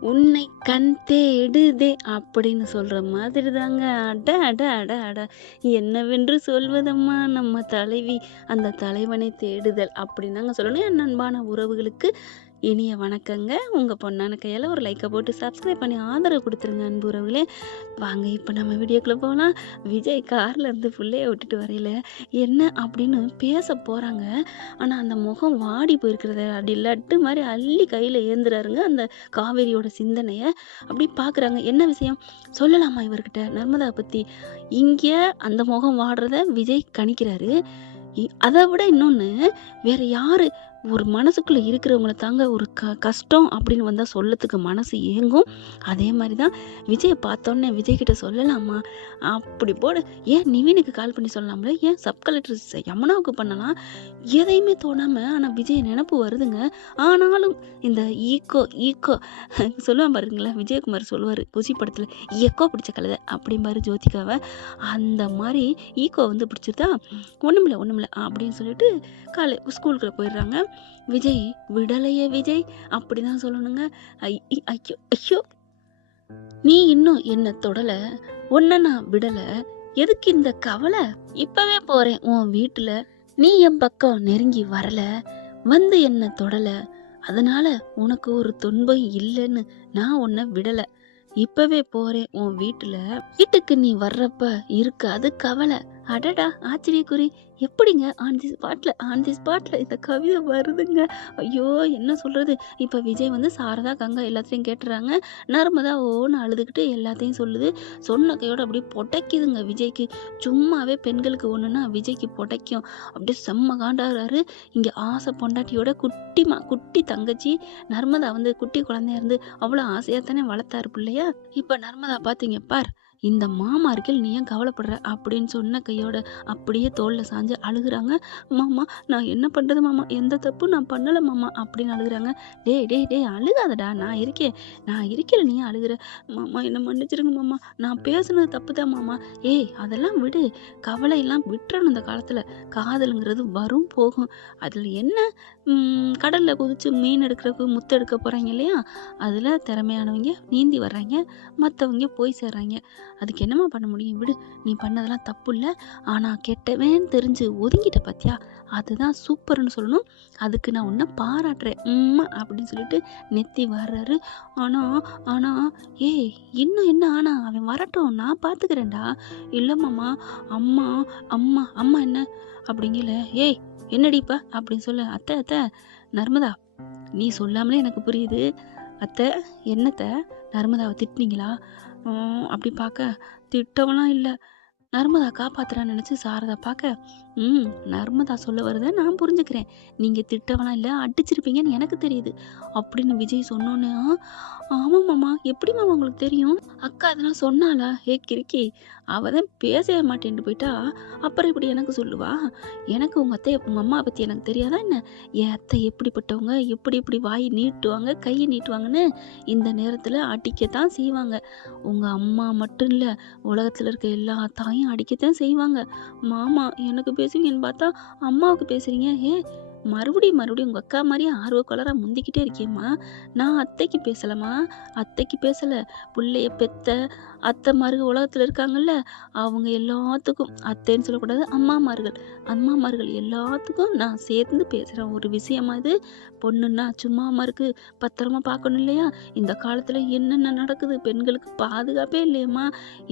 உன்னை கண் தேடுதே அப்படின்னு சொல்ற மாதிரி தாங்க. அட அட அட அட! என்னவென்று சொல்வதம்மா நம்ம தலைவி, அந்த தலைவனை தேடுதல் அப்படின்னு தாங்க சொல்லணும். என் அன்பான உறவுகளுக்கு இனிய வணக்கங்க. உங்க பொண்ணான கையால ஒரு லைக்க போட்டு சப்ஸ்கிரைப் பண்ணி ஆதரவு குடுத்துருங்க அன்பு உறவுகளே. வாங்க இப்ப நம்ம வீடியோக்குள்ள போலாம். விஜய் கார்ல இருந்து புள்ளைய விட்டுட்டு வரையில என்ன அப்படின்னு பேச போறாங்க. ஆனா அந்த முகம் வாடி போயிருக்கிறத அப்படி லட்டு மாரி அள்ளி கையில ஏந்துறாருங்க. அந்த காவேரியோட சிந்தனைய அப்படி பார்க்குறாங்க. என்ன விஷயம்? சொல்லலாமா இவர்கிட்ட நர்மதா பத்தி? இங்க அந்த முகம் வாடுறத விஜய் கணிக்கிறாரு. அத விட இன்னொன்னு, வேற யாரு ஒரு மனசுக்குள்ள இருக்கிறவங்கள தாங்க ஒரு கஷ்டம் அப்படின்னு வந்தா சொல்லத்துக்கு மனசு ஏங்கும். அதே மாரி தான் விஜய பார்த்தோன்னே விஜய்கிட்ட சொல்லலாமா? அப்படி போடு. ஏன் நிவினுக்கு கால் பண்ணி சொல்லலாம்ல? ஏன் சப் கலெக்டர் யமுனாவுக்கு பண்ணலாம். எதையுமே தோணாம ஆனா விஜய் நெனப்பு வருதுங்க. ஆனாலும் இந்த ஈகோ சொல்லுவான் பாருங்களேன், விஜயகுமார் சொல்லுவாரு குஷி படத்துல, "எக்கோ பிடிச்ச கழுத" அப்படிம்பாரு ஜோதிகாவ. அந்த மாரி ஈகோ வந்து பிடிச்சிருதா, ஒண்ணுமில்ல அப்படின்னு சொல்லிட்டு ஸ்கூலுக்குள்ள போயிடுறாங்க. விஜய் விடலையே விஜய் அப்படிதான் சொல்லணுங்க. ஐயோ ஐயோ! நீ இன்னும் என்ன தொடல, உன்ன நான் விடல, எதுக்கு இந்த கவலை? இப்பவே போறேன் உன் வீட்டுல, நீ என் பக்கம் நெருங்கி வரல, வந்து என்ன தொடல, அதனால உனக்கு ஒரு துன்பம் இல்லைன்னு நான் உன்னை விடல. இப்பவே போறேன் உன் வீட்டுல, வீட்டுக்கு நீ வர்றப்ப இருக்காது கவலை. அடடா ஆச்சரியக்குறி! எப்படிங்க ஆன் தி ஸ்பாட்ல இந்த கவிதை வருதுங்க. ஐயோ! என்ன சொல்றது? இப்ப விஜய் வந்து சாரதா, கங்கா எல்லாத்தையும் கேட்டுறாங்க. நர்மதா ஓன்னு அழுதுகிட்டு எல்லாத்தையும் சொல்லுது. சொன்ன கையோட அப்படியே பொடைக்குதுங்க விஜய்க்கு. சும்மாவே பெண்களுக்கு ஒண்ணுன்னா விஜய்க்கு பொடைக்கும். அப்படியே செம்ம காண்டாகுறாரு. இங்க ஆசை பொண்டாட்டியோட குட்டி தங்கச்சி நர்மதா வந்து குட்டி குழந்தையா இருந்து அவ்வளோ ஆசையா தானே வளர்த்தாரு பிள்ளைய. இப்ப நர்மதா பாத்தீங்க பார், இந்த மாமா இருக்கேள் நீ ஏன் கவலைப்படுற அப்படின்னு சொன்ன கையோட அப்படியே தோல்ல சாஞ்சு அழுகுறாங்க. மாமா நான் என்ன பண்றது மாமா, எந்த தப்பும் நான் பண்ணல மாமா அப்படின்னு அழுகுறாங்க. டேய் அழுகாதடா, நான் இருக்கேன் நீ அழுகுற. மாமா என்ன மன்னிச்சிருங்க மாமா, நான் பேசுனது தப்புதான் மாமா. ஏய் அதெல்லாம் விடு, கவலை எல்லாம் விட்டுறணும். இந்த காலத்துல காதலுங்கிறது வரும் போகும். அதுல என்ன கடல்ல குதிச்சு மீன் எடுக்கிறதுக்கு முத்து எடுக்க போறாங்க இல்லையா, அதுல திறமையானவங்க நீந்தி வர்றாங்க, மற்றவங்க போய் சேர்றாங்க. அதுக்கு என்னம்மா பண்ண முடியும்? விடு, நீ பண்ணதெல்லாம் தப்பு இல்லை. ஆனால் கெட்டவன் தெரிஞ்சு ஒதுங்கிட்ட பார்த்தியா, அதுதான் சூப்பர்னு சொல்லணும். அதுக்கு நான் உன்னை பாராட்டுறேன் அப்படின்னு சொல்லிட்டு நெத்தி வர்றாரு. ஆனால் ஏய் இன்னும் என்ன ஆனா, அவன் வரட்டும் நான் பார்த்துக்கிறேன்டா. இல்லைம்மாம்மா, அம்மா அம்மா அம்மா என்ன அப்படிங்கல. ஏய் என்னடிப்பா அப்படின்னு சொல்ல. அத்தை நர்மதா, நீ சொல்லாமலே எனக்கு புரியுது. அத்தை என்னத்த, நர்மதாவை திட்டினீங்களா? அப்படி பார்க்க திட்டவெல்லாம் இல்லை, நர்மதா காப்பாத்துறான்னு நினைச்சு சாரதா பார்க்க, நர்மதா சொல்ல வருத நான் புரிஞ்சுக்கிறேன். நீங்க திட்டவெல்லாம் இல்லை, அடிச்சிருப்பீங்கன்னு எனக்கு தெரியுது அப்படின்னு விஜய் சொன்னோன்னே, ஆமாம் மாமா, எப்படி மாமா உங்களுக்கு தெரியும்? அக்கா அதெல்லாம் சொன்னாளா? கிறுக்கி, அவ தான் பேசவே மாட்டேன்ட்டு போயிட்டா, அப்புறம் இப்படி எனக்கு சொல்லுவா? எனக்கு உங்க அம்மா பத்தி எனக்கு தெரியாதா என்ன? என் அத்தை எப்படிப்பட்டவங்க, எப்படி வாய் நீட்டுவாங்க, கையை நீட்டுவாங்கன்னு இந்த நேரத்துல அடிக்கத்தான் செய்வாங்க. உங்க அம்மா மட்டும் இல்ல, உலகத்துல இருக்க எல்லா தாயும் அடிக்கத்தான் செய்வாங்க. மாமா எனக்கு பேசுவீங்கன்னு பார்த்தா அம்மாவுக்கு பேசுறீங்க. மறுபடியும் உங்க அக்கா மாதிரி ஆர்வ கோளாரா முந்திக்கிட்டே இருக்கேம்மா. நான் அத்தைக்கு பேசலம்மா, அத்தைக்கு பேசல. புள்ளைய பெத்த அத்தைமார்கள் உலகத்துல இருக்காங்கல்ல, அவங்க எல்லாத்துக்கும், அத்தைன்னு சொல்லக்கூடாது, அம்மாமார்கள் எல்லாத்துக்கும் நான் சேர்ந்து பேசுறேன் ஒரு விஷயமா இது. பொண்ணுன்னா சும்மாமா இருக்கு, பத்திரமா பார்க்கணும் இல்லையா? இந்த காலத்துல என்னென்ன நடக்குது, பெண்களுக்கு பாதுகாப்பே இல்லையம்மா.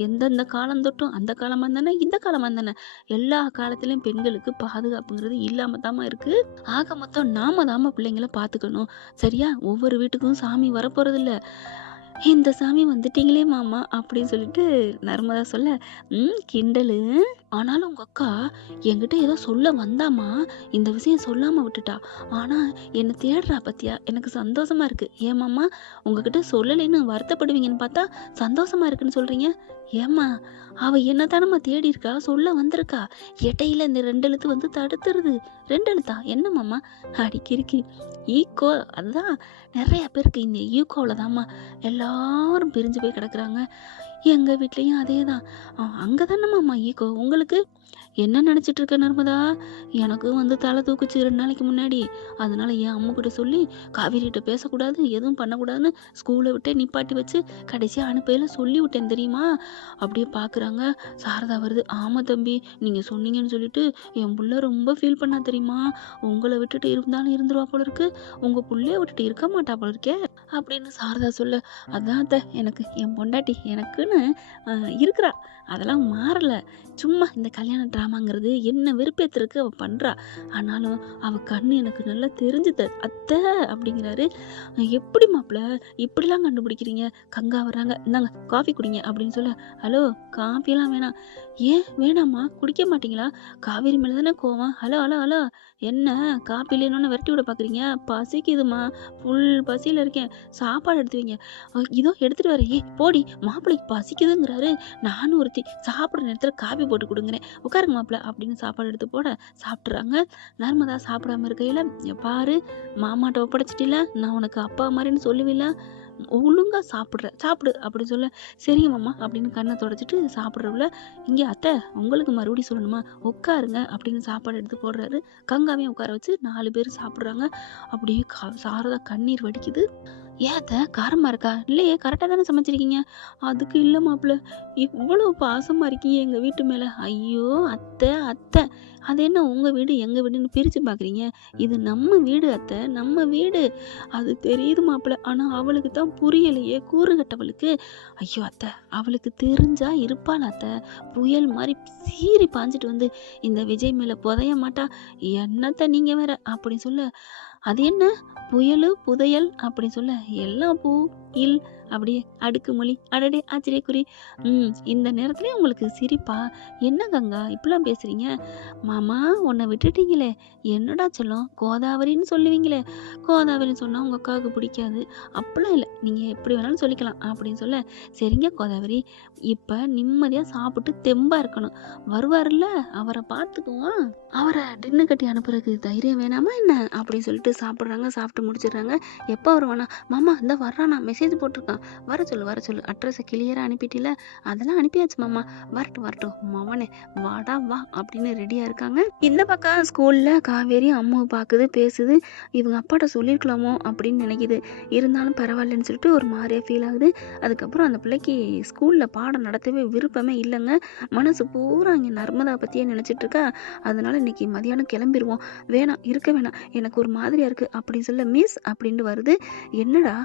எந்தெந்த காலம் தொட்டும், அந்த காலமா இருந்தானே இந்த காலமா இருந்தானே, எல்லா காலத்திலயும் பெண்களுக்கு பாதுகாப்புங்கிறது இல்லாம தாமா இருக்கு. ஆக மொத்தம் நாம தாம பிள்ளைங்கள பார்த்துக்கணும். சரியா? ஒவ்வொரு வீட்டுக்கும் சாமி வரப்போறதில்ல. இந்த சாமி வந்துட்டீங்களே மாமா அப்படின்னு சொல்லிட்டு நர்மதா சொல்ல, கிண்டலு. ஆனாலும் உங்க அக்கா என்கிட்ட ஏதோ சொல்ல வந்தாமா, இந்த விஷயம் சொல்லாம விட்டுட்டா. ஆனா என்ன தேடுறா பத்தியா, எனக்கு சந்தோஷமா இருக்கு. ஏன் மாமா, உங்ககிட்ட சொல்லலைன்னு வருத்தப்படுவீங்கன்னு பார்த்தா சந்தோஷமா இருக்குன்னு சொல்றீங்க. ஏம்மா, அவ என்னதானம்மா தேடி இருக்கா, சொல்ல வந்திருக்கா. இடையில இந்த 2 எழுத்து வந்து தடுத்துருது. 2 எழுத்தா என்ன மாமா? அடிக்கிருக்கு. ஈகோ, அதுதான் நிறைய பேருக்கு இந்த ஈகோல தாம்மா எல்லாரும் பிரிஞ்சு போய் கிடக்குறாங்க. எங்க வீட்லயும் அதேதான். அங்க தானம்மா ஈகோ உங்களுக்கு? என்ன நினைச்சிட்டு இருக்க நர்மதா? எனக்கும் வந்து தலை தூக்குச்சு 2 நாளைக்கு முன்னாடி. அதனால என் அம்முகிட்ட சொல்லி காவேரிட்ட பேசக்கூடாது, எதுவும் பண்ணக்கூடாதுன்னு ஸ்கூல விட்டே நிப்பாட்டி வச்சு கடைசியா அனுப்பையில சொல்லி விட்டேன் தெரியுமா? அப்படியே பார்க்குறாங்க. சாரதா வருது. ஆமா தம்பி, நீங்க சொன்னீங்கன்னு சொல்லிட்டு என் புள்ள ரொம்ப ஃபீல் பண்ணா தெரியுமா? உங்கள விட்டுட்டு இருந்தாலும் இருந்துருவா போல இருக்கு. உங்க புள்ளைய விட்டுட்டு இருக்க மாட்டா போல இருக்கே! அப்படின்னு சாரதா சொல்ல, அதான் அத்த எனக்கு என் பொண்டாட்டி எனக்குன்னு இருக்கிறா. அதெல்லாம் மாறல. சும்மா இந்த கல்யாண ட்ராமாங்கிறது என்ன வெறுப்பேத்துறதுக்கு அவ பண்றா. ஆனாலும் அவ கண்ணு எனக்கு நல்லா தெரிஞ்சுது அத்தை அப்படிங்கிறாரு. எப்படி மாப்பிள இப்படிலாம் கண்டுபிடிக்கிறீங்க? கங்கா வர்றாங்க. இந்தாங்க காஃபி குடிங்க அப்படின்னு சொல்ல, ஹலோ காஃபிலாம் வேணாம். ஏன் வேணாம்மா? குடிக்க மாட்டீங்களா? காவேரி மேல தானே கோவம். ஹலோ ஹலோ ஹலோ என்ன காப்பி இல்லைன்னு விரட்டி விட பார்க்குறீங்க? பசிக்குதுமா, ஃபுல் பசியில் இருக்கேன். சாப்பாடு எடுத்து வைங்க. இதோ எடுத்துட்டு வரேன். ஏய் போடி, மாப்பிள்ளைக்கு பசிக்குதுங்கிறாரு. நானும் ஒருத்தி சாப்பிட்ற நேரத்தில் காப்பி போட்டு கொடுங்குறேன். உட்காருங்க மாப்பிள்ள அப்படின்னு சாப்பாடு எடுத்து போட சாப்பிட்றாங்க. நர்மதா சாப்பிடாம இருக்கையில், பாரு மாமாட்ட ஒப்படைச்சிட்டில, நான் உனக்கு அப்பா மாதிரின்னு சொல்லுவில்ல, ஒழுங்கா சாப்பிடு அப்படின்னு சொல்ல, சரிங்க மாமா அப்படின்னு கண்ணை தொடச்சிட்டு சாப்பிட்றவுல, இங்கே அத்தை உங்களுக்கு மறுபடியும் சொல்லணுமா, உட்காருங்க அப்படின்னு சாப்பாடு எடுத்து போடுறாரு. கங்காவையும் உட்கார வச்சு 4 பேர் சாப்பிட்றாங்க. அப்படியே சாரதா கண்ணீர் வடிக்குது. ஏன் அத்தை காரமா இருக்கா? இல்லையே கரெக்டாக தானே சமைச்சிருக்கீங்க. அதுக்கு இல்லை மாப்பிள்ள, இவ்வளோ பாசமா இருக்கீங்க எங்கள் வீட்டு மேலே. ஐயோ அத்தை அத்தை, அது என்ன உங்கள் வீடு எங்கள் வீடுன்னு பிரித்து பார்க்குறீங்க? இது நம்ம வீடு அத்தை, நம்ம வீடு. அது தெரியுது மாப்பிள்ள, ஆனால் அவளுக்கு தான் புரியலையே, கூறு கட்டவளுக்கு. ஐயோ அத்தை, அவளுக்கு தெரிஞ்சா இருப்பாள் அத்தை. புயல் மாதிரி சீறி பாஞ்சிட்டு வந்து இந்த விஜய் மேலே புதைய மாட்டா. என்னத்த நீங்கள் வேற அப்படின்னு சொல்ல, அது என்ன புயலு புதையல் அப்படின்னு சொல்ல, எல்லாம் பூ இல் அப்படியே அடுக்குமொழி. அடடே ஆச்சரியக்குறி. இந்த நேரத்துலயும் உங்களுக்கு சிரிப்பா? என்ன கங்கா இப்படிலாம் பேசுறீங்க? மாமா உன்னை விட்டுட்டீங்களே, என்னடா சொல்லும் கோதாவரின்னு சொல்லுவீங்களே. கோதாவரின்னு சொன்னா உங்க அக்காவுக்கு பிடிக்காது. அப்படிலாம் இல்லை, நீங்க எப்படி வேணாலும் சொல்லிக்கலாம் அப்படின்னு சொல்ல, சரிங்க கோதாவரி, இப்ப நிம்மதியா சாப்பிட்டு தெம்பா இருக்கணும். வருவாருல்ல, அவரை பார்த்துக்குவோம். அவரை டின்னு கட்டி அனுப்புறதுக்கு தைரியம் வேணாமா என்ன அப்படின்னு சொல்லிட்டு சாப்பிட்றாங்க. சாப்பிட்டு முடிச்சிடுறாங்க. எப்போ வருவானா? மாமா இந்த வர்றானா, மெசேஜ் போட்டிருக்கான், வர சொல்லு. அட்ரஸை கிளியராக அனுப்பிட்டில? அதெல்லாம் அனுப்பியாச்சு மாமா. வரட்டும் மவனே, வாடா வா அப்படின்னு ரெடியாக இருக்காங்க. இந்த பக்கம் ஸ்கூலில் காவேரி அம்மாவை பார்க்குது, பேசுது. இவங்க அப்பாட்ட சொல்லியிருக்கலாமோ அப்படின்னு நினைக்கிது. இருந்தாலும் பரவாயில்லன்னு சொல்லிட்டு ஒரு மாதிரியாக ஃபீல் ஆகுது. அதுக்கப்புறம் அந்த பிள்ளைக்கு ஸ்கூலில் பாடம் நடத்தவே விருப்பமே இல்லைங்க. மனசு பூரா இங்கே நர்மதா பற்றியே நினச்சிட்டு இருக்கா. அதனால இன்னைக்கு மதியானம் கிளம்பிடுவோம், இருக்க வேணாம், எனக்கு ஒரு மாதிரியாக இருக்குது அப்படின்னு சொல்ல, மிஸ் அப்படின்ட்டு வருது. என்னடா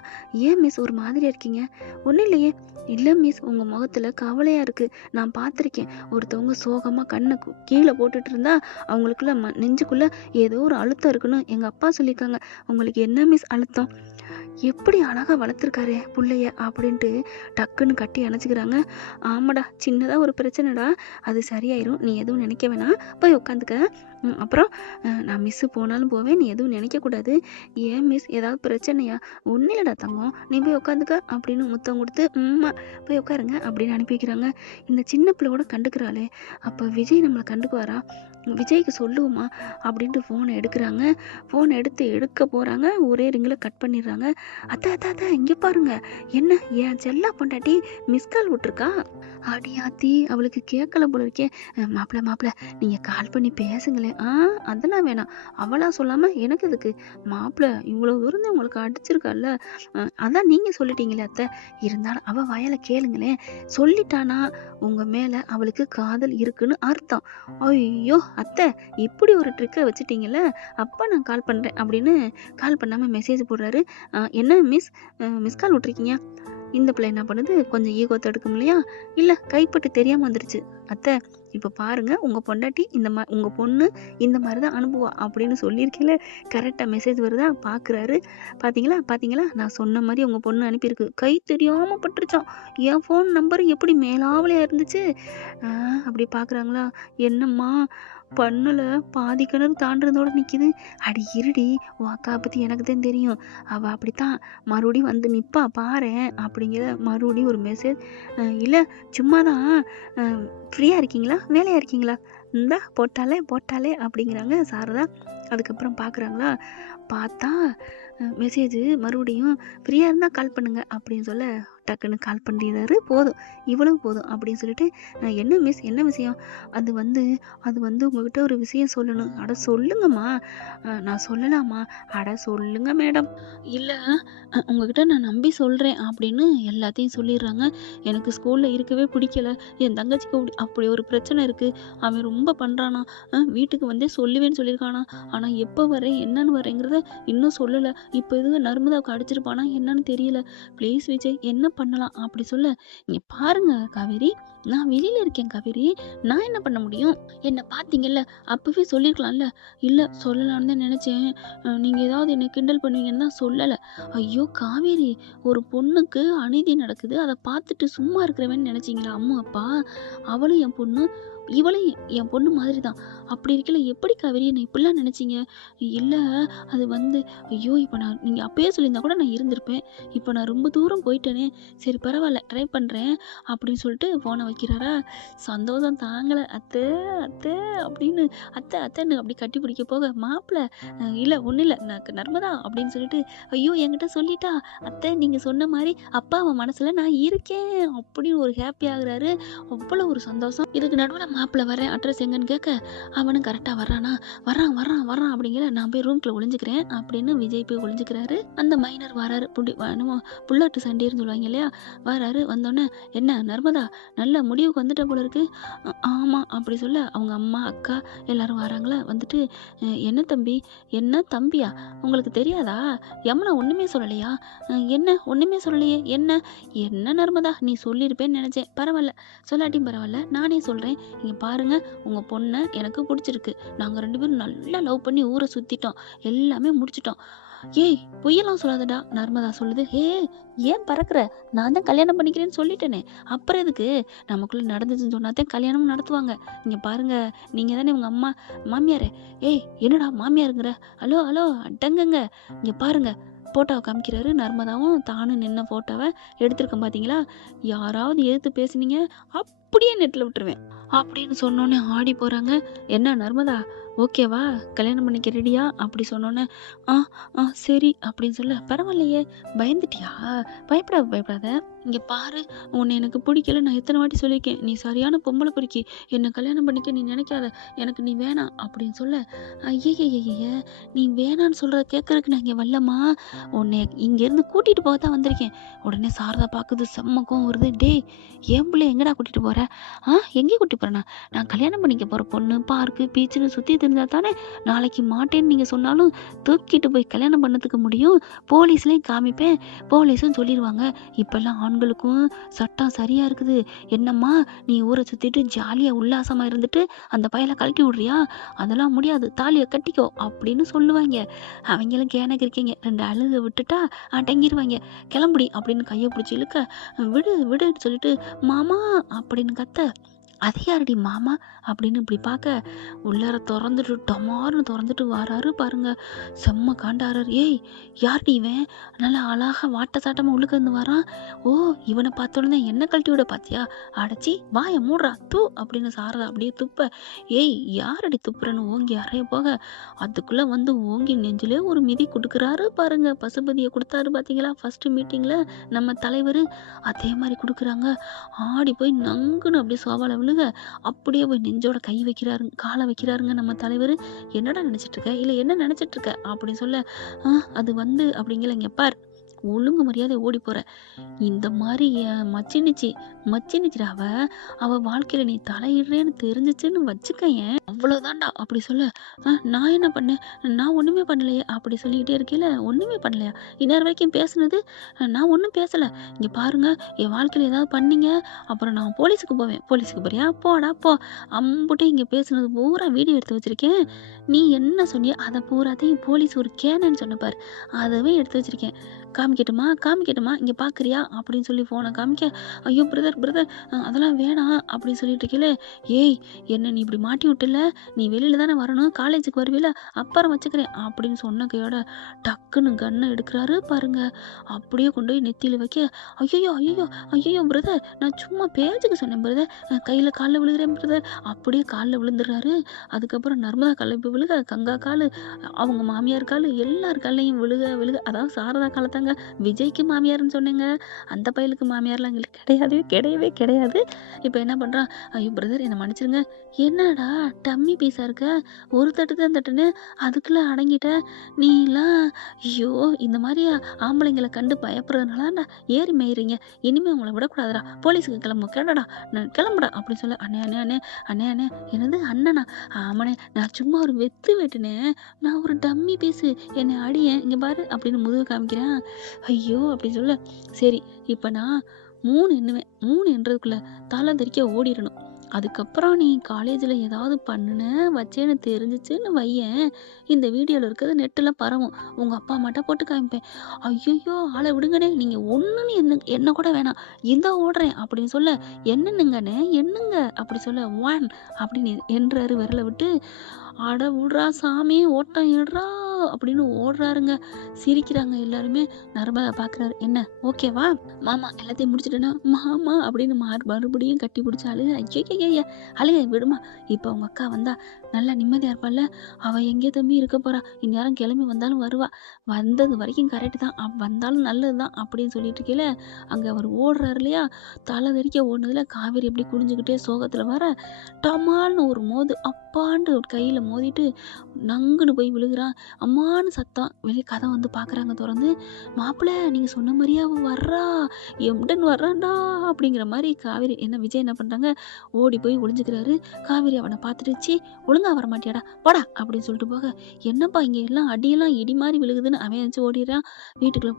ஏன் மிஸ் ஒரு மாதிரியாக இருக்கீங்க? ஒன்றும் இல்லையே. இல்லை மிஸ், உங்கள் முகத்தில் கவலையாக இருக்குது. நான் பார்த்துருக்கேன். ஒருத்தவங்க சோகமாக கண்ணை கீழே போட்டுட்டு இருந்தா அவங்களுக்குள்ள நெஞ்சுக்குள்ளே ஏதோ ஒரு அழுத்தம் இருக்குன்னு எங்கள் அப்பா சொல்லியிருக்காங்க. உங்களுக்கு என்ன மிஸ் அழுத்தம்? எப்படி அழகாக வளர்த்துருக்காரு பிள்ளைய அப்படின்ட்டு டக்குன்னு கட்டி அணைச்சிக்கிறாங்க. ஆமாடா, சின்னதாக ஒரு பிரச்சனைடா, அது சரியாயிரும், நீ எதுவும் நினைக்க வேணாம், போய் உட்காந்துக்க. அப்புறம் நான் மிஸ்ஸு போனாலும் போவேன், நீ எதுவும் நினைக்கக்கூடாது. ஏன் மிஸ் ஏதாவது பிரச்சனையா? ஒன்றும் இல்லைடா தங்கம், நீ போய் உட்காந்துக்க அப்படின்னு முத்தம் கொடுத்து போய் உட்காருங்க அப்படின்னு அனுப்பி வைக்கிறாங்க. இந்த சின்ன பிள்ளை கூட கண்டுக்கிறாளே, அப்போ விஜய் நம்மளை கண்டுக்குவாரா? விஜய்க்கு சொல்லுவோமா அப்படின்ட்டு ஃபோனை எடுக்கிறாங்க. ஃபோனை எடுக்க போகிறாங்க. ஒரே ரிங்கில் கட் பண்ணிடுறாங்க. அத்தா இங்கே பாருங்க, என்ன என் செல்லா பொண்டாட்டி மிஸ்கால் விட்டுருக்கா. அடியாத்தி, அவளுக்கு கேட்கல போல இருக்கே. மாப்பிள்ள நீங்கள் கால் பண்ணி பேசுங்களேன். அதெல்லாம் வேணாம், அவளா சொல்லாமல் எனக்கு எதுக்கு? மாப்பிள்ள இவ்வளோ தூரம் உங்களுக்கு அடிச்சிருக்கால, அதான் நீங்கள் சொல்லிட்டீங்களே அத்தை. இருந்தாலும் அவள் வயலை கேளுங்களேன். சொல்லிட்டானா உங்கள் மேலே அவளுக்கு காதல் இருக்குன்னு அர்த்தம். ஐயோ அத்தை, இப்படி ஒரு ட்ரிக்கை வச்சுட்டீங்கல்ல, அப்போ நான் கால் பண்ணுறேன் அப்படின்னு கால் பண்ணாமல் மெசேஜ் போடுறாரு. என்ன மிஸ் கால் விட்ருக்கீங்க? இந்த பிள்ளை என்ன பண்ணுது, கொஞ்சம் ஈகோ தடுக்கும் இல்லையா, இல்லை கைப்பட்டு தெரியாமல் வந்துருச்சு. அத்தை இப்போ பாருங்கள், உங்கள் பொண்டாட்டி உங்கள் பொண்ணு இந்த மாதிரி தான் அனுப்புவா அப்படின்னு சொல்லியிருக்கேல, கரெக்டாக மெசேஜ் வருதா பார்க்குறாரு. பார்த்தீங்களா நான் சொன்ன மாதிரி உங்கள் பொண்ணு அனுப்பியிருக்கு. கை தெரியாமல் பட்டுருச்சான். என் ஃபோன் நம்பர் எப்படி மேலாவலையாக இருந்துச்சு. அப்படி பார்க்குறாங்களா, என்னம்மா பண்ணல, பாதி கிணறு தாண்டதோடு நிற்கிது. அடி இருடி, உன் அக்கா பற்றி எனக்கு தான் தெரியும், அவள் அப்படித்தான் மறுபடியும் வந்து நிற்பா பாரு அப்படிங்கிற மறுபடியும் ஒரு மெசேஜ். இல்லை சும்மா தான் ஃப்ரீயாக இருக்கீங்களா, வேலையாக இருக்கீங்களா, இந்தா போட்டாலே போட்டாலே அப்படிங்கிறாங்க சாரதா. அதுக்கப்புறம் பார்க்குறாங்களா, பார்த்தா மெசேஜ் மறுபடியும் ஃப்ரீயாக இருந்தால் கால் பண்ணுங்க அப்படின்னு சொல்ல டக்குன்னு கால் பண்ணிடுறாரு. போதும், இவ்வளவு போதும் அப்படின்னு சொல்லிட்டு, என்ன மிஸ், என்ன விஷயம்? அது வந்து உங்ககிட்ட ஒரு விஷயம் சொல்லணும். அட சொல்லுங்கம்மா. நான் சொல்லலாமா? அட சொல்லுங்க மேடம். இல்லை, உங்ககிட்ட நான் நம்பி சொல்கிறேன் அப்படின்னு எல்லாத்தையும் சொல்லிடுறாங்க. எனக்கு ஸ்கூலில் இருக்கவே பிடிக்கல. என் தங்கச்சிக்கு அப்படி ஒரு பிரச்சனை இருக்குது. அவன் ரொம்ப பண்ணுறானா. வீட்டுக்கு வந்தே சொல்லுவேன்னு சொல்லியிருக்கானா. ஆனால் எப்போ வரேன், என்னன்னு வரேங்கிறத இன்னும் சொல்லலை. இப்போ எதுவும் நர்மதாவுக்கு அடிச்சிருப்பானா என்னன்னு தெரியல. ப்ளீஸ் விஜய், என்ன பண்ணலாம் அப்படி சொல்ல, இங்கே பாருங்க காவேரி, நான் வெளியில் இருக்கேன் காவேரி, நான் என்ன பண்ண முடியும்? என்னை பார்த்தீங்கல்ல, அப்போவே சொல்லியிருக்கலாம்ல. இல்லை, சொல்லலான்னு தான் நினச்சேன். நீங்கள் ஏதாவது என்னை கிண்டல் பண்ணுவீங்கன்னு தான் சொல்லலை. ஐயோ காவேரி, ஒரு பொண்ணுக்கு அநீதி நடக்குது, அதை பார்த்துட்டு சும்மா இருக்கிறவன்னு நினச்சிங்களா அம்மா அப்பா? அவளும் என் பொண்ணு, இவளும் என் பொண்ணு மாதிரி தான். அப்படி இருக்கல எப்படி காவேரி என்னை இப்படிலாம் நினச்சிங்க? இல்லை, அது வந்து, ஐயோ இப்போ நீங்கள் அப்பயே சொல்லியிருந்தா கூட நான் இருந்திருப்பேன். இப்போ நான் ரொம்ப தூரம் போயிட்டேனே. சரி பரவாயில்ல, ட்ரை பண்ணுறேன் அப்படின்னு சொல்லிட்டு ஃபோனை வைக்கிறாரா. சந்தோஷம் தாங்கலை. அத்தை அத்தை அப்படின்னு, அத்தை அத்தைன்னு அப்படி கட்டி பிடிக்க போக, மாப்பிள்ளை இல்லை ஒன்றும் இல்லை, நான் நர்மதா அப்படின்னு சொல்லிட்டு, ஐயோ என்கிட்ட சொல்லிட்டா அத்தை, நீங்கள் சொன்ன மாதிரி அப்பா அவன் மனசில் நான் இருக்கேன் அப்படின்னு ஒரு ஹாப்பி ஆகுறாரு. அவ்வளோ ஒரு சந்தோஷம். இதுக்கு நடுவில் மாப்பிள்ளை வரேன், அட்ரஸ் எங்கன்னு கேட்க, அவனும் கரெக்டாக வர்றானா, வர்றான் வர்றான் வர்றான் அப்படிங்கிற, நான் போய் ரூம்குள்ளே ஒளிஞ்சுக்கிறேன் அப்படின்னு விஜய் போய் ஒளிஞ்சுக்கிறாரு. அந்த மைனர் வராரு, புல்லட்டு சண்டேன்னு சொல்லுவாங்க இல்லையா, வராரு. வந்தோடனே, என்ன நர்மதா, நல்ல முடிவுக்கு வந்துட்ட போல இருக்கு. ஆமாம் அப்படி சொல்ல, அவங்க அம்மா அக்கா எல்லாரும் வராங்களா. வந்துட்டு, என்ன தம்பி, என்ன தம்பியா, உங்களுக்கு தெரியாதா, யமுனா ஒன்றுமே சொல்லலையா? என்ன ஒன்றுமே சொல்லலையே, என்ன என்ன நர்மதா, நீ சொல்லியிருப்பேன்னு நினச்சேன். பரவாயில்ல, சொல்லாட்டியும் பரவாயில்ல, நானே சொல்கிறேன். இங்கே பாருங்க, உங்கள் பொண்ணை எனக்கு பிடிச்சிருக்கு. நாங்கள் 2 பேரும் நல்லா லவ் பண்ணி ஊரை சுற்றிட்டோம், எல்லாமே முடிச்சிட்டோம். ஏய் பொய்யெல்லாம் சொல்லாதடா நர்மதா சொல்லுது. ஏன் பறக்குற, நான் தான் கல்யாணம் பண்ணிக்கிறேன்னு சொல்லிட்டேனே, அப்புறம் எதுக்கு? நமக்குள்ளே நடந்துச்சுன்னு சொன்னாதான் கல்யாணமும் நடத்துவாங்க. இங்கே பாருங்க, நீங்கள் தானே உங்கள் அம்மா மாமியாரே. என்னடா மாமியாருங்கிற, ஹலோ ஹலோ அடங்குங்க. இங்கே பாருங்க, ஃபோட்டோவை காமிக்கிறாரு. நர்மதாவும் தானும் நின்ன ஃபோட்டோவை எடுத்திருக்கேன் பார்த்தீங்களா, யாராவது எதிர்த்து பேசுனீங்க அப்படியே நெட்டில் விட்டுருவேன் அப்படின்னு சொன்னோன்னே ஆடி போகிறாங்க. என்ன நர்மதா, ஓகேவா, கல்யாணம் பண்ணிக்க ரெடியா அப்படி சொன்னோன்னே, ஆ ஆ சரி அப்படின்னு சொல்ல, பரவாயில்லையே, பயந்துட்டியா, பயப்படாத. இங்கே பாரு, உன்னை எனக்கு பிடிக்கல, நான் எத்தனை வாட்டி சொல்லியிருக்கேன், நீ சரியான பொம்பளை பொறுக்கி, என்னை கல்யாணம் பண்ணிக்க நீ நினைக்காத, எனக்கு நீ வேணாம் அப்படின்னு சொல்ல, ஐயய்ய நீ வேணான்னு சொல்கிறத கேட்கறதுக்கு நான் இங்கே வரலம்மா, உன்னை இங்கேருந்து கூட்டிகிட்டு போக தான் வந்திருக்கேன். உடனே சாரதா பார்க்குது, செம்மக்கம் வருது. டேய், என் பிள்ளை எங்கடா கூட்டிகிட்டு போகிற? எங்கே கூட்டி போகிறேண்ணா, நான் கல்யாணம் பண்ணிக்க போகிற பொண்ணு பார்க்கு பீச்சுன்னு சுற்றி தெரிஞ்சா தானே நாளைக்கு மாட்டேன்னு நீங்கள் சொன்னாலும் தூக்கிட்டு போய் கல்யாணம் பண்ணதுக்கு முடியும். போலீஸ்லேயும் காமிப்பேன், போலீஸும் சொல்லிடுவாங்க. இப்போல்லாம் ஆண்களுக்கும் சட்டம் சரியாக இருக்குது. என்னம்மா நீ ஊரை சுற்றிட்டு ஜாலியாக உல்லாசமாக இருந்துட்டு அந்த பையலை கழட்டி விட்றியா? அதெல்லாம் முடியாது, தாலியை கட்டிக்கோ அப்படின்னு சொல்லுவாங்க. அவங்களும் கேனக்கு இருக்கீங்க, 2 அழுக விட்டுட்டா அடங்கிடுவாங்க. கிளம்புடி அப்படின்னு கையை பிடிச்சி இழுக்க, விடு விடுன்னு சொல்லிட்டு, மாமா அப்படின்னு கத்த, அது யாரடி மாமா அப்படின்னு இப்படி பார்க்க, உள்ளார திறந்துட்டு டமார்னு திறந்துட்டு வராரு பாருங்க. செம்ம காண்டாரர். யார்டி இவன், நல்லா அழகாக வாட்ட சாட்டமாக உள்ளுக்கு வந்து வரான். இவனை பார்த்தோன்னே என்ன கழட்டி விட பார்த்தியா, அடைச்சி வாயை மூடுறா தூ அப்படின்னு சாரதா அப்படியே துப்ப, யாரடி துப்புறன்னு ஓங்கி அறைய போக, அதுக்குள்ளே வந்து ஓங்கி நெஞ்சிலே ஒரு மிதி கொடுக்குறாரு பாருங்க. பசுபதியை கொடுத்தாரு பார்த்தீங்களா ஃபஸ்ட்டு மீட்டிங்கில் நம்ம தலைவர், அதே மாதிரி கொடுக்குறாங்க. ஆடி போய் நங்குன்னு அப்படியே சோபாவில் விழுக, அப்படியே போய் நெஞ்சோட கை வைக்கிறாரு, காலை வைக்கிறாருங்க நம்ம தலைவர். என்னடா நினச்சிட்டு இருக்க, இல்லை என்ன நினச்சிட்டு இருக்க அப்படின்னு சொல்ல, அது வந்து அப்படிங்கிற, இங்கே பார், ஒழுங்கு மரியாதை ஓடி போற, இந்த மாதிரி என் மச்சினிச்சிடா அவ வாழ்க்கையில நீ தலையிடுறேன்னு தெரிஞ்சிச்சுன்னு வச்சுக்கயேன், அவ்வளோதான்டா அப்படி சொல்ல, நான் என்ன பண்ணேன், நான் ஒன்றுமே பண்ணலையே அப்படி சொல்லிக்கிட்டே இருக்கீல, ஒன்றுமே பண்ணலையா, இந்நேரம் வரைக்கும் பேசுனது, நான் ஒன்றும் பேசலை, இங்கே பாருங்க, என் வாழ்க்கையில் ஏதாவது பண்ணீங்க அப்புறம் நான் போலீஸுக்கு போவேன். போலீஸுக்கு போறியா, போடா போ, அம்புட்டு இங்கே பேசுனது பூரா வீடியோ எடுத்து வச்சிருக்கேன், நீ என்ன சொன்னியோ அதை பூராத்தையும் போலீஸ் ஒரு கேனன்னு சொன்னப்பார், அதவே எடுத்து வச்சிருக்கேன், காமிக்கட்டுமா காமிக்கட்டுமா இங்கே பார்க்குறியா அப்படின்னு சொல்லி ஃபோனை காமிக்க, ஐயோ பிரதர் பிரதர் அதெல்லாம் வேணாம் அப்படின்னு சொல்லிட்டு இருக்கீல, ஏய் என்ன நீ இப்படி மாட்டி விட்டுல, நீ வெளியில தானே வரணும், காலேஜுக்கு வருவில, அப்புறம் வச்சுக்கிறேன் அப்படின்னு சொன்ன கையோட டக்குன்னு கன்னை எடுக்கிறாரு பாருங்க. அப்படியே கொண்டு போய் நெத்தியில் வைக்க, ஐயோ ஐயோ ஐயோ பிரதர் நான் சும்மா பேச்சுக்கு சொன்னேன் பிரதர், கையில் காலில் விழுகிறேன் பிரதர், அப்படியே காலில் விழுந்துடுறாரு. அதுக்கப்புறம் நர்மதா காலில் இப்போ விழுக, கங்கா கால், அவங்க மாமியார் கால், எல்லார் காலையும் விழுக விழுக. அதாவது சாரதா காலத்தாங்க விஜய்க்கு மாமியார்னு சொன்னேங்க, அந்த பையலுக்கு மாமியார்லாம் எங்களுக்கு கிடையவே கிடையாது. இப்போ என்ன பண்ணுறான், ஐயோ பிரதர் என்னை மன்னிச்சிருங்க, என்னடா டம்மி பீஸாக இருக்க, ஒரு தட்டு தான் தட்டுன்னு அதுக்குள்ளே அடங்கிட்ட நீலாம், ஐயோ இந்த மாதிரி ஆம்பளைங்களை கண்டு பயப்படுறதுனால ஏறி மேயிறீங்க, இனிமேல் உங்களை விடக்கூடாதுடா, போலீஸுக்கு கிளம்பு கேடடா, நான் கிளம்புடா அப்படின்னு சொல்ல, அண்ணே அண்ணே அண்ணே அண்ணே அண்ணே என்னது அண்ணனா, ஆமாண்ணே நான் சும்மா ஒரு வெத்து வெட்டுனேன், நான் ஒரு டம்மி பீஸு, என்னை அடியேன் இங்கே பாரு அப்படின்னு முதுகு காமிக்கிறேன். ஐயோ அப்படின்னு சொல்ல, சரி இப்போ நான் 3 எண்ணுவேன், 3 எண்ணுறதுக்குள்ள தலை தெறிக்க ஓடிடணும், அதுக்கப்புறம் நீ காலேஜில் ஏதாவது பண்ணுன வச்சேன்னு தெரிஞ்சிச்சுன்னு வையேன், இந்த வீடியோவில் இருக்கிறது நெட்டில் பரவும், உங்கள் அப்பா அம்மாட்ட போட்டு காமிப்பேன், ஐயோ ஆளை விடுங்கண்ணே நீங்கள் ஒன்றுன்னு என்ன கூட வேணாம் இந்த ஓடுறேன் அப்படின்னு சொல்ல, என்னன்னுங்கண்ணே என்னங்க அப்படி சொல்ல, 1 அப்படின்னு என்றாரு விரலை விட்டு. அட விட்றா சாமி ஓட்டம் இடுறா அப்படின்னு ஓடுறாருங்க. சிரிக்கிறாங்க எல்லாருமே. நர்மதா பார்க்குறாரு, என்ன ஓகேவா மாமா எல்லாத்தையும் முடிச்சுட்டேன்னா, மாமா அப்படின்னு மறுபடியும் கட்டி பிடிச்ச அழுக, ஐயய்ய அழுக விடுமா, இப்போ அவங்க அக்கா வந்தா நல்லா நிம்மதியாக இருப்பாள்ல, அவள் எங்கே தம்பி இருக்க போறா, இந்நேரம் கிளம்பி வந்தாலும் வருவா, வந்தது வரைக்கும் கரெக்டு தான், வந்தாலும் நல்லது தான் அப்படின்னு சொல்லிட்டு இருக்கீல, அங்கே அவர் ஓடுறாரு இல்லையா, தலை தெறிக்க ஓடுனதில் காவேரி எப்படி குனிஞ்சுக்கிட்டே சோகத்தில் வர, டமால்னு ஒரு மோது, அப்பான்ட்டு ஒரு கையில் மோதிட்டு நங்குன்னு போய் விழுகிறான். அம்மானு சத்தம், வெளியே கதை வந்து பார்க்குறாங்க திறந்து, மாப்பிள்ளை நீங்கள் சொன்ன மாதிரியே அவன் வர்றா, எம்டன் வர்றான்டா அப்படிங்கிற மாதிரி காவேரி என்ன விஜய் என்ன பண்ணுறாங்க, ஓடி போய் ஒளிஞ்சுக்கிறாரு. காவேரி அவனை பார்த்துடுச்சு, ஒழுங்கா வர மாட்டியாடா போடா அப்படின்னு சொல்லிட்டு போக, என்னப்பா இங்கே எல்லாம் அடியெல்லாம் இடி மாதிரி விழுகுதுன்னு அவன் எழுந்துச்சு ஓடிடுறான். வீட்டுக்குள்ளே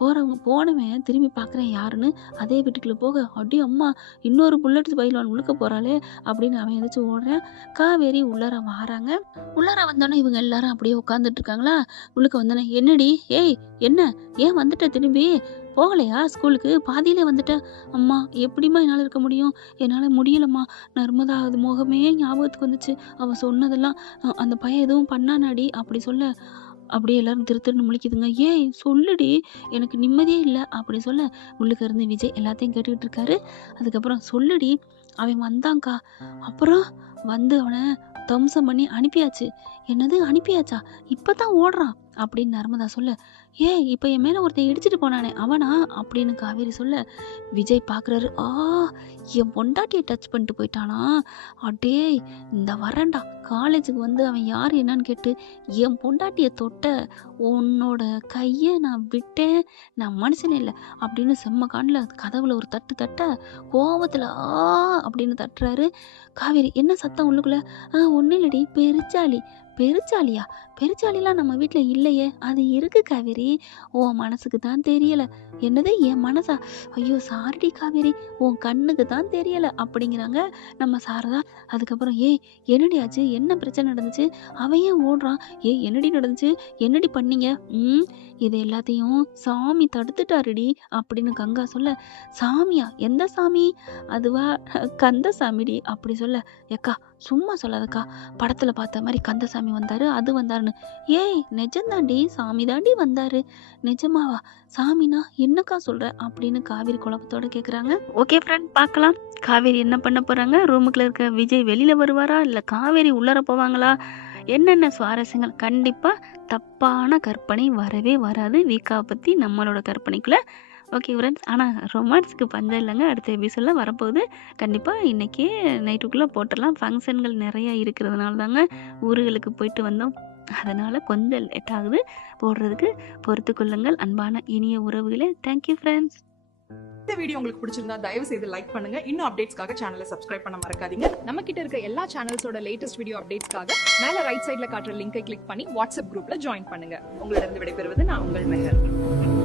போகிறவன் திரும்பி பார்க்குறேன் யாருன்னு, அதே வீட்டுக்குள்ளே போக, அடி அம்மா இன்னொரு புல்லட் பைலான் உழுக்க போகிறாளே அப்படின்னு அவன் எழுந்துச்சு ஓடுறேன். காவேரி உள்ளார வாராங்க. உள்ளார வந்தோன்னே இவங்க எல்லாரும் அப்படியே உட்காந்துட்டு இருக்காங்களா, உள்ளுக்க வந்தோன்னே என்னடி ஏய் என்ன ஏன் வந்துட்ட திரும்பி போகலையா ஸ்கூலுக்கு, பாதியிலே வந்துட்ட, அம்மா எப்படிம்மா என்னால் இருக்க முடியும், என்னால் முடியலம்மா, நர்மதா அது முகமே ஞாபகத்துக்கு வந்துச்சு, அவன் சொன்னதெல்லாம் அந்த பையன் எதுவும் பண்ணானாடி அப்படி சொல்ல, அப்படியே எல்லாரும் திருன்னு முழிக்குதுங்க. ஏய் சொல்லுடி எனக்கு நிம்மதியே இல்லை அப்படி சொல்ல, உள்ளுக்க இருந்து விஜய் எல்லாத்தையும் கேட்டுக்கிட்டு இருக்காரு. அதுக்கப்புறம் சொல்லுடி அவன் வந்தாங்க்கா, அப்புறம் வந்து அவனை தம்சம் பண்ணி அனுப்பியாச்சு, என்னது அனுப்பியாச்சா, இப்பதான் ஓடுறான் அப்படின்னு நர்மதா சொல்ல, இப்போ என் மேலே ஒருத்தன் இடிச்சிட்டு போனானே அவனா அப்படின்னு காவேரி சொல்ல, விஜய் பார்க்குறாரு, என் பொண்டாட்டியை டச் பண்ணிட்டு போயிட்டானா, அடே இந்த வரேன்டா காலேஜுக்கு வந்து அவன் யார் என்னன்னு கேட்டு என் பொண்டாட்டியை தொட்ட, உன்னோட கையை நான் விட்டேன், நான் மனுஷனே இல்லை அப்படின்னு செம்ம காண்டில் கதவுல ஒரு தட்டு தட்ட, கோபத்தில் அப்படின்னு தட்டுறாரு. காவேரி என்ன சத்தம் உள்ளுக்குள்ள, ஒன்றும் இல்லடி பெருச்சாலியா, பெருச்சாலிலாம் நம்ம வீட்டில் இல்லையே, அது இருக்கு காவேரி, உன் மனசுக்கு தான் தெரியலை, என்னது என் மனசா, ஐயோ சாரிடி காவேரி உன் கண்ணுக்கு தான் தெரியலை அப்படிங்கிறாங்க நம்ம சாரதா. அதுக்கப்புறம் என்னடி ஆச்சு, என்ன பிரச்சனை நடந்துச்சு, அவன் ஏன் ஓடுறான், என்னடி நடந்துச்சு, என்னடி பண்ணீங்க, இது எல்லாத்தையும் சாமி தடுத்துட்டாருடி அப்படின்னு கங்கா சொல்ல, சாமியா எந்த சாமி, அதுவா கந்தசாமிடி அப்படி சொல்ல, ஏக்கா சும்மா சொல்லாதக்கா, படத்துல பார்த்த மாதிரி கந்தசாமி வந்தாரு அது வந்தாருன்னு, நிஜம்தாண்டி சாமி தாண்டி வந்தாரு, நிஜமாவா, சாமினா என்னக்கா சொல்ற அப்படின்னு காவேரி குழப்பத்தோட கேக்குறாங்க. ஓகே ஃப்ரெண்ட் பார்க்கலாம் காவேரி என்ன பண்ண போறாங்க, ரூமுக்குள்ள இருக்க விஜய் வெளியில வருவாரா இல்ல காவேரி உள்ளர போவாங்களா, என்னென்ன சுவாரஸ்யங்கள், கண்டிப்பா தப்பான கற்பனை வரவே வராது வீக்காவை பத்தி நம்மளோட கற்பனைக்குள்ள. ஓகே ஃப்ரெண்ட்ஸ், ஆனால் ரொமான்ஸுக்கு பஞ்சம் இல்லைங்க, அடுத்த எபிசோடில் வரப்போகுது, கண்டிப்பாக இன்றைக்கி நைட்டுக்குள்ளே போட்டுடலாம், ஃபங்க்ஷன்கள் நிறையா இருக்கிறதுனால தாங்க ஊர்களுக்கு போயிட்டு வந்தோம், அதனால் கொஞ்சம் லேட் ஆகுது போடுறதுக்கு, பொறுத்து கொள்ளுங்கள் அன்பான இனிய உறவுகளே. Thank you friends. இந்த வீடியோ உங்களுக்கு பிடிச்சிருந்தா தயவு செய்து லைக் பண்ணுங்க, இன்னும் அப்டேட்ஸ்க்காக சேனலை சப்ஸ்கிரைப் பண்ண மறக்காதீங்க. நம்ம கிட்ட இருக்க எல்லா சேனல்ஸோட லேட்டஸ்ட் வீடியோ அப்டேட்ஸ்க்காக மேல ரைட் சைட்ல காட்டுற லிங்கை கிளிக் பண்ணி வாட்ஸ்அப் குரூப்ல ஜாயின் பண்ணுங்க. உங்களிடம் விடைபெறுவது நான் உங்கள் மெஹர்.